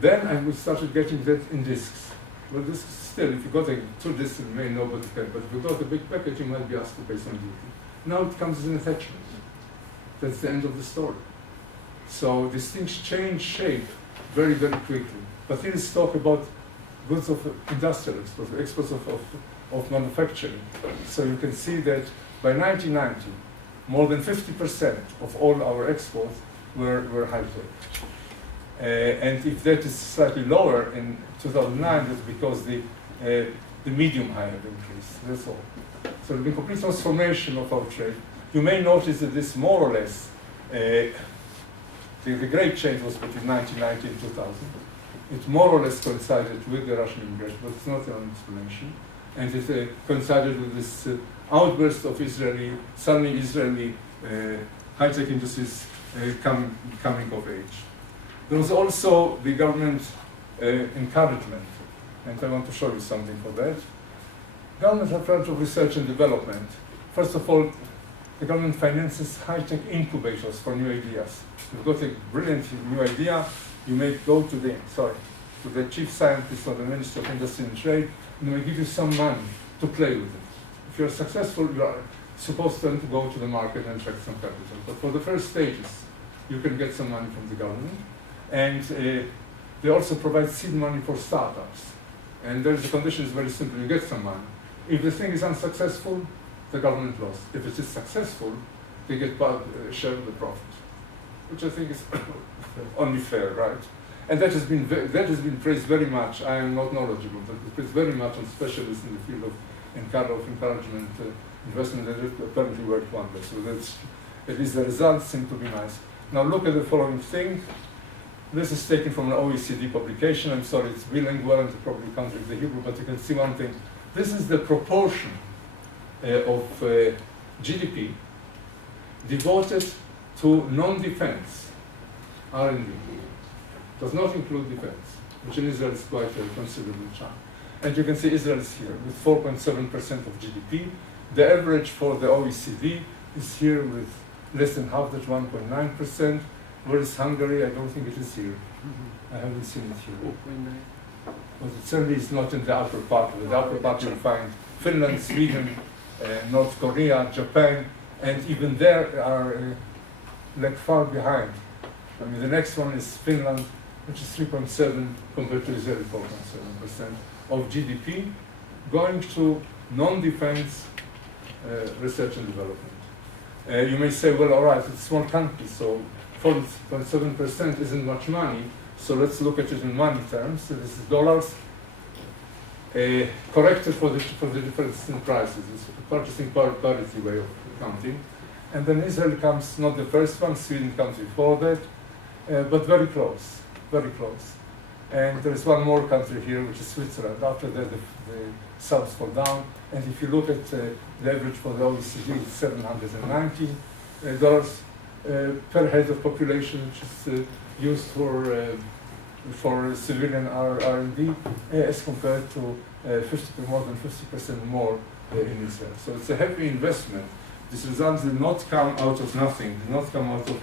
Then we started getting that in discs. Well, this is still, if you got 2 discs, you may nobody care, but if you got a big package, you might be asked to pay some duty. Now it comes as an attachment. That's the end of the story. So these things change shape very, very quickly. But here is talk about goods of industrial exports of manufacturing. So you can see that by 1990, more than 50% of all our exports were high-tech. And if that is slightly lower in 2009, that's because the medium high have increased, that's all. So the complete transformation of our trade. You may notice that this more or less, the great change was between 1990 and 2000. It more or less coincided with the Russian immigration, but it's not an explanation. And it coincided with this outburst of suddenly Israeli high-tech industries coming of age. There was also the government encouragement, and I want to show you something for that. Government approach of research and development. First of all, the government finances high-tech incubators for new ideas. You've got a brilliant new idea, you may go to the chief scientist of the Ministry of Industry and Trade, and they will give you some money to play with it. If you're successful, you are supposed to go to the market and attract some capital. But for the first stages, you can get some money from the government. And they also provide seed money for startups. And the condition is very simple, you get some money. If the thing is unsuccessful, the government lost. If it is successful, they get a share of the profit, which I think is only fair, right? And that has been praised very much. I am not knowledgeable, but it's praised very much on specialists in the field of encouragement, investment, that it apparently worked wonders. So that's, at least the results seem to be nice. Now look at the following thing. This is taken from an OECD publication. I'm sorry, it's bilingual and probably can't read the Hebrew, but you can see one thing. This is the proportion of GDP devoted to non-defense R&D. Does not include defense, which in Israel is quite a considerable chunk. And you can see Israel is here with 4.7% of GDP. The average for the OECD is here with less than half that, 1.9%. Where is Hungary? I don't think it is here. I haven't seen it here. 4.9. But it certainly is not in the upper part of it. The upper part you'll find Finland, Sweden, North Korea, Japan, and even there are like far behind. I mean, the next one is Finland, which is 3.7 compared to Israel 4.7% of GDP going to non-defense research and development. You may say, well, all right, it's a small country, so 4.7% isn't much money, so let's look at it in money terms. So this is dollars, corrected for the difference in prices. It's a purchasing parity way of counting. And then Israel comes, not the first one, Sweden comes before that, but very close, very close. And there is one more country here, which is Switzerland. After that, the sums fall down. And if you look at the average for the OECD, it's $790 per head of population, which is used for civilian R&D, as compared to more than 50% more in Israel. So it's a heavy investment. These results did not come out of nothing, did not come out of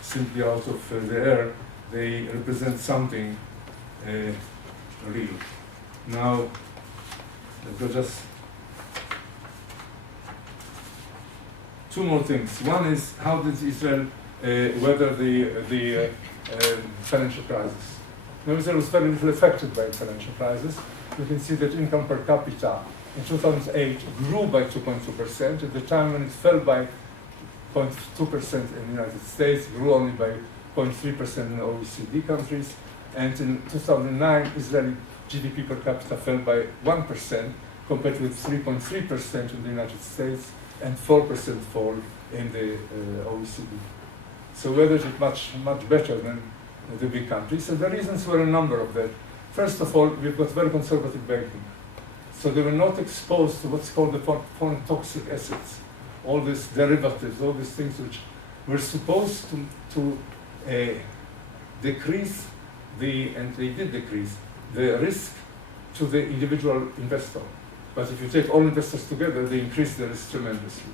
simply out of the air. They represent something real. Now, let's just two more things. One is, how did Israel weather the financial crisis? Now, Israel was very little affected by the financial crisis. You can see that income per capita in 2008 grew by 2.2%. At the time when it fell by 0.2% in the United States, grew only by 0.3% in OECD countries. And in 2009, Israeli GDP per capita fell by 1%, compared with 3.3% in the United States and 4% fall in the OECD. So weathered it much better than the big countries. And the reasons were a number of that. First of all, we've got very conservative banking. So they were not exposed to what's called the foreign toxic assets, all these derivatives, all these things which were supposed to decrease and they did decrease the risk to the individual investor. But if you take all investors together, they increase the risk tremendously.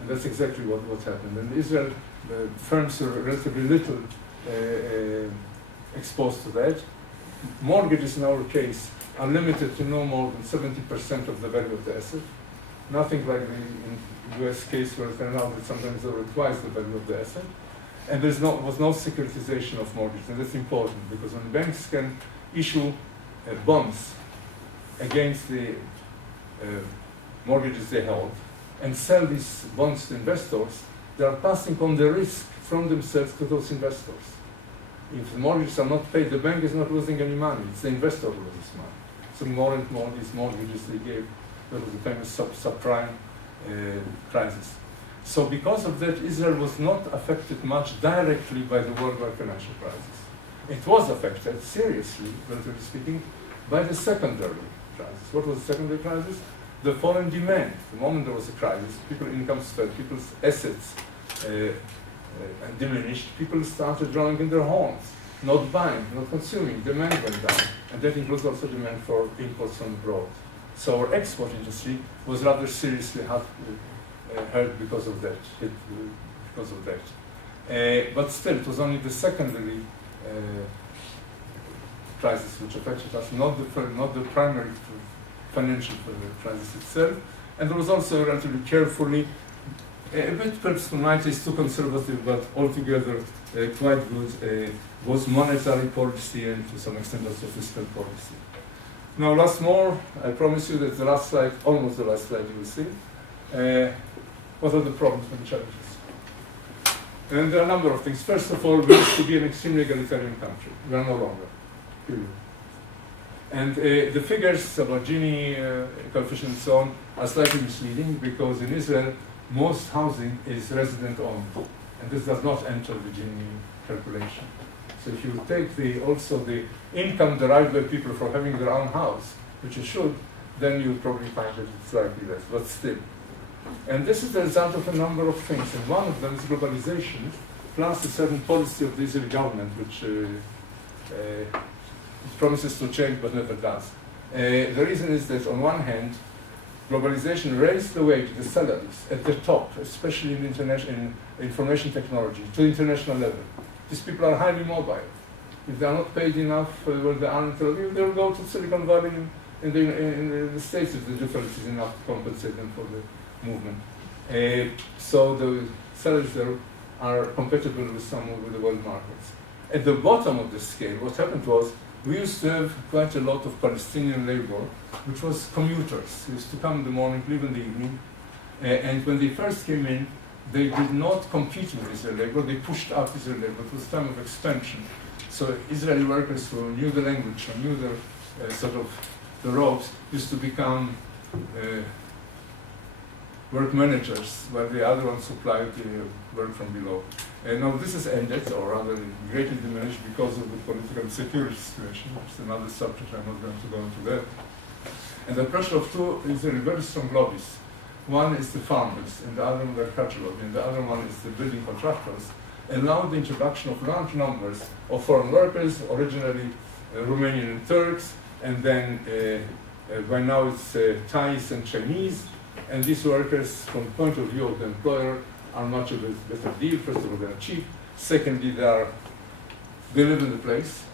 And that's exactly what happened. And Israel, firms are relatively little exposed to that. Mortgages in our case are limited to no more than 70% of the value of the asset. Nothing like the in US case where it turned out that sometimes they were twice the value of the asset. And was no securitization of mortgages, and that's important because when banks can issue bonds against the mortgages they hold and sell these bonds to investors, they are passing on the risk from themselves to those investors. If the mortgages are not paid, the bank is not losing any money, it's the investor who loses money. So more and more these mortgages they gave, that was the famous subprime crisis. So because of that, Israel was not affected much directly by the worldwide financial crisis. It was affected seriously, relatively speaking, by the secondary crisis. What was the secondary crisis? The foreign demand. The moment there was a crisis, people's incomes fell, people's assets diminished, people started drawing in their homes, not buying, not consuming, demand went down. And that includes also demand for imports from abroad. So our export industry was rather seriously hurt because of that, but still, it was only the secondary crisis which affected us, not the primary financial crisis itself. And there was also relatively carefully, a bit perhaps from my taste too conservative, but altogether quite good, was monetary policy and to some extent also fiscal policy. Now, last more, I promise you that the last slide, almost the last slide you will see. What are the problems and challenges? And there are a number of things. First of all, we used to be an extremely egalitarian country. We are no longer. Period. And the figures about Gini coefficient and so on are slightly misleading because in Israel, most housing is resident-owned. And this does not enter the Gini calculation. So if you take also the income derived by people for having their own house, which you should, then you probably find that it's slightly less, but still. And this is the result of a number of things, and one of them is globalization, plus a certain policy of the Israeli government, which promises to change but never does. The reason is that on one hand, globalization raised the wage, the salaries at the top, especially in information technology, to the international level. These people are highly mobile. If they are not paid enough where they are in Tel Aviv, they will go to Silicon Valley in the States if the difference is enough to compensate them for the movement. So the salaries there are compatible with with the world markets. At the bottom of the scale, what happened was we used to have quite a lot of Palestinian labor, which was commuters. They used to come in the morning, leave in the evening, and when they first came in, they did not compete with Israeli labor, they pushed out Israeli labor. It was a time of expansion. So Israeli workers who knew the language, who knew the ropes, used to become work managers, while the other ones supplied work from below. And now this has ended, or rather greatly diminished because of the political and security situation, which is another subject. I'm not going to go into that. And the pressure of two is a very strong lobbies. One is the farmers, and the other one the agricultural lobby, and the other one is the building contractors, allowed the introduction of large numbers of foreign workers, originally Romanian and Turks, and then by now it's Thais and Chinese. And these workers, from the point of view of the employer, are much of a better deal. First of all, they are cheap. Secondly, they live in the place,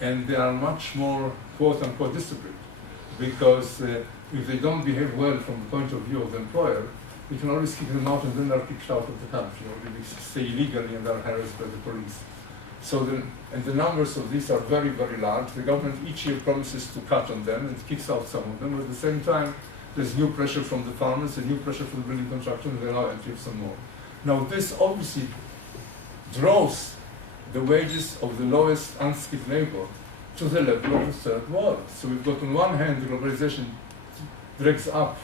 and they are much more quote-unquote disciplined, because if they don't behave well from the point of view of the employer, you can always kick them out, and then they're kicked out of the country, or they stay illegally and are harassed by the police. So the numbers of these are very, very large. The government each year promises to cut on them and kicks out some of them, but at the same time, there's new pressure from the farmers and new pressure from the building contractors, and they allow entry of some more. Now, this obviously draws the wages of the lowest unskilled labor to the level of the third world. So we've got on one hand, the globalization drags up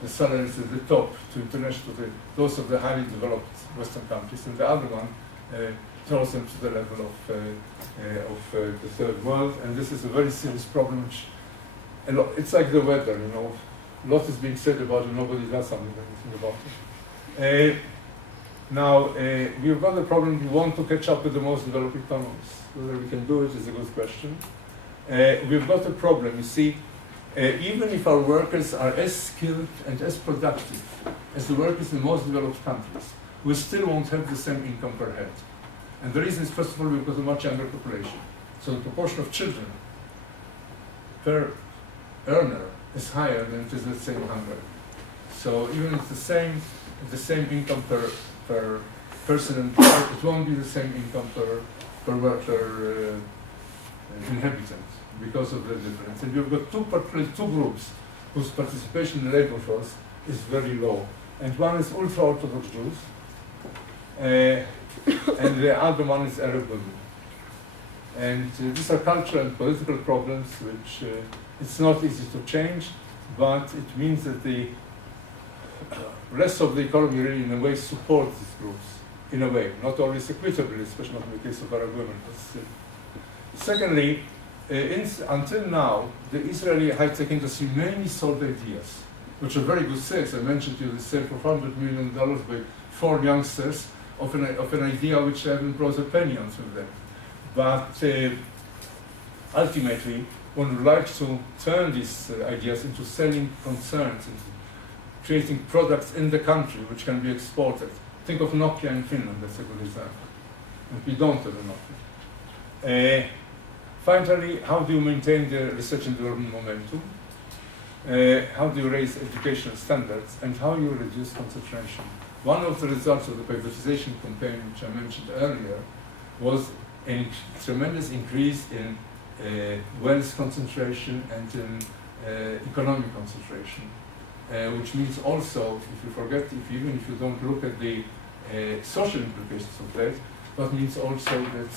the salaries at the top to those of the highly developed Western countries, and the other one throws them to the level of the third world. And this is a very serious problem. It's like the weather, a lot is being said about it, and nobody does something about it. Now, we've got the problem, we want to catch up with the most developed economies. Whether we can do it is a good question. We've got a problem, you see, even if our workers are as skilled and as productive as the workers in the most developed countries, we still won't have the same income per head. And the reason is, first of all, we've got a much younger population. So the proportion of children per earner is higher than it is, let's say, in Hungary. So even if the same income per person, it won't be the same income per inhabitant because of the difference. And you've got two groups whose participation in the labor force is very low. And one is ultra-Orthodox Jews, and the other one is Arab women. And these are cultural and political problems which it's not easy to change, but it means that the rest of the economy really in a way supports these groups, in a way, not always equitably, especially not in the case of Arab women, but still. Secondly, until now, the Israeli high-tech industry mainly sold ideas, which are very good sales. I mentioned to you the sale for $100 million by 4 youngsters of an idea which haven't brought a penny onto them. But ultimately, one would like to turn these ideas into selling concerns, into creating products in the country which can be exported. Think of Nokia in Finland, that's a good example. And we don't have a Nokia. Finally, how do you maintain the research and development momentum? How do you raise educational standards? And how you reduce concentration? One of the results of the privatization campaign, which I mentioned earlier, was a tremendous increase in wealth concentration and in economic concentration, which means also, if you forget, even if you don't look at the social implications of that, that means also that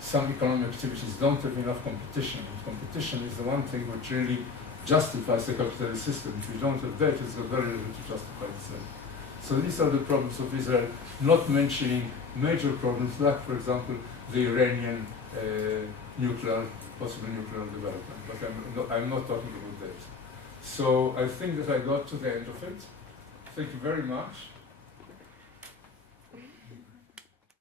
some economic activities don't have enough competition. And competition is the one thing which really justifies the capitalist system. If you don't have that, it's got very little to justify itself. So these are the problems of Israel, not mentioning major problems like, for example, the Iranian possible nuclear development. But I'm not talking about that. So I think that I got to the end of it. Thank you very much.